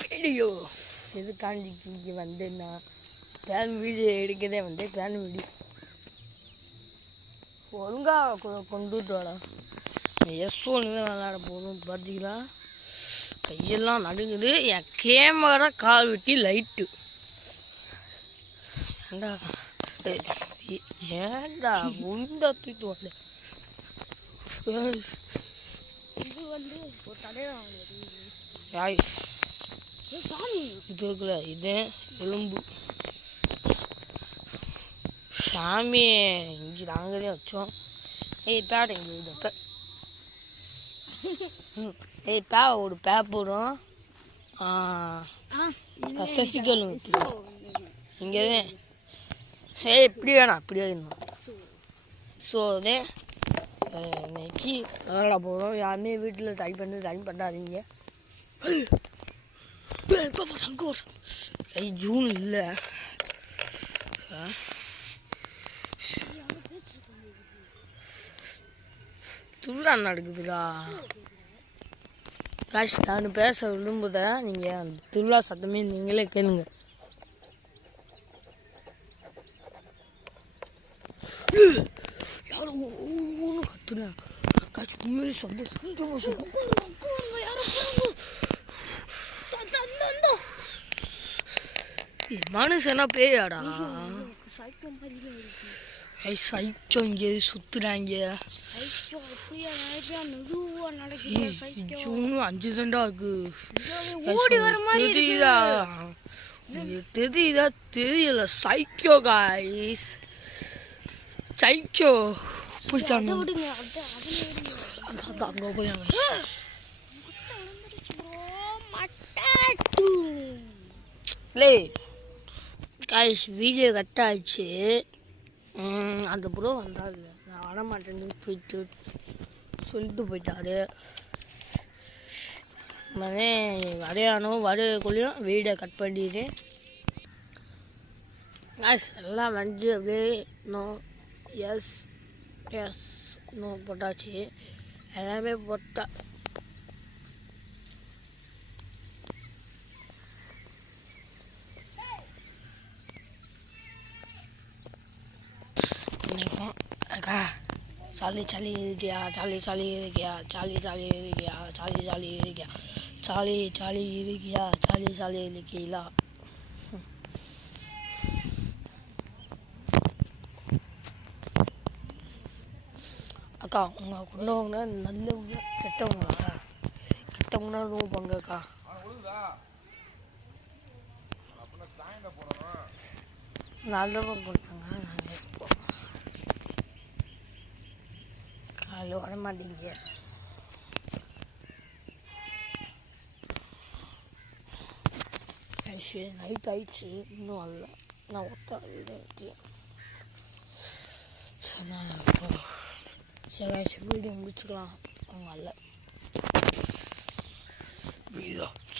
Video எதுக்காண்டி இங்கே வந்தேன்னா பிளான் வீடியோ எடுக்கதே வந்து பிளான் வீடியோ ஒழுங்காக கொண்டுட்டு வர S1 விளாட போதும். பார்த்தீங்களா கையெல்லாம் நடுங்குது. என் கேமரா கால் வெட்டி லைட்டு ஏண்டா உண்டா தூக்கிட்டு வரல. இது வந்து ஒரு தடையாக இது இருக்குல்ல, இது எலும்பு சாமி இங்கே நாங்கள் தான் வச்சோம். பேட் எங்கே இது பே ஒரு பே போடும் சசிகல் இங்கே தான். இப்படி வேணாம் அப்படியே வேணும். ஸோ அதே இன்னைக்கு விளாட போகிறோம். யாருமே வீட்டில் டைம் பண்ணாதீங்க. இப்போ அங்கே ஒரு ஜூன் இல்லை துள்ளா நடக்குதுடா. காஷ் நான் பேச விரும்புத நீங்கள் அந்த துள்ளா சத்தமே நீங்களே கேளுங்க. யாரும் ஒவ்வொன்றும் கத்துறேன். காசு உண்மையிலே சந்தோஷமா சொல்லுங்க. மனுஷனா பேயாடா சைக்கோ இங்கே சுத்துறாங்க. ஜூன் 5 சென்டா இருக்கு. தெரியுதா தெரியல. சைக்கோ காய்ஸ் சைக்கோ போயிட்டாங்க. அங்கே போயாங்க. காய்ஸ் வீடியோ கட் ஆயிடுச்சு. அந்த ப்ரோ வந்தார், நான் வரமாட்டேன்னு போயிட்டு சொல்லிட்டு போயிட்டாரு. மனே வரையானும் வரக்குள்ளேயும் வீடியோ கட் பண்ணிட்டு காய்ஸ் எல்லாம் வந்து அப்படியே எஸ் நோ போட்டாச்சு. எல்லாமே போட்டா அக்கா சாலி இருக்கியா, சாலி இருக்கியா, சாலி இருக்கியா, சாலி இருக்கியா, சாலி இருக்கியா, சாலி இருக்கீங்களா. அக்கா உங்கள் கொண்டவங்க நல்லவங்க கெட்டவங்களா? கெட்டவங்கன்னா நோப்பாங்க அக்கா. நல்லவங்க போட்டாங்க நாங்கள் போகிறோம். காலையில் வர மாட்டேங்க. நைட் ஆயிடுச்சு இன்னும் வரல. நான் ஒத்தாச்சு. சரி வீடியோ முடிச்சுக்கலாம். அவங்க வரல.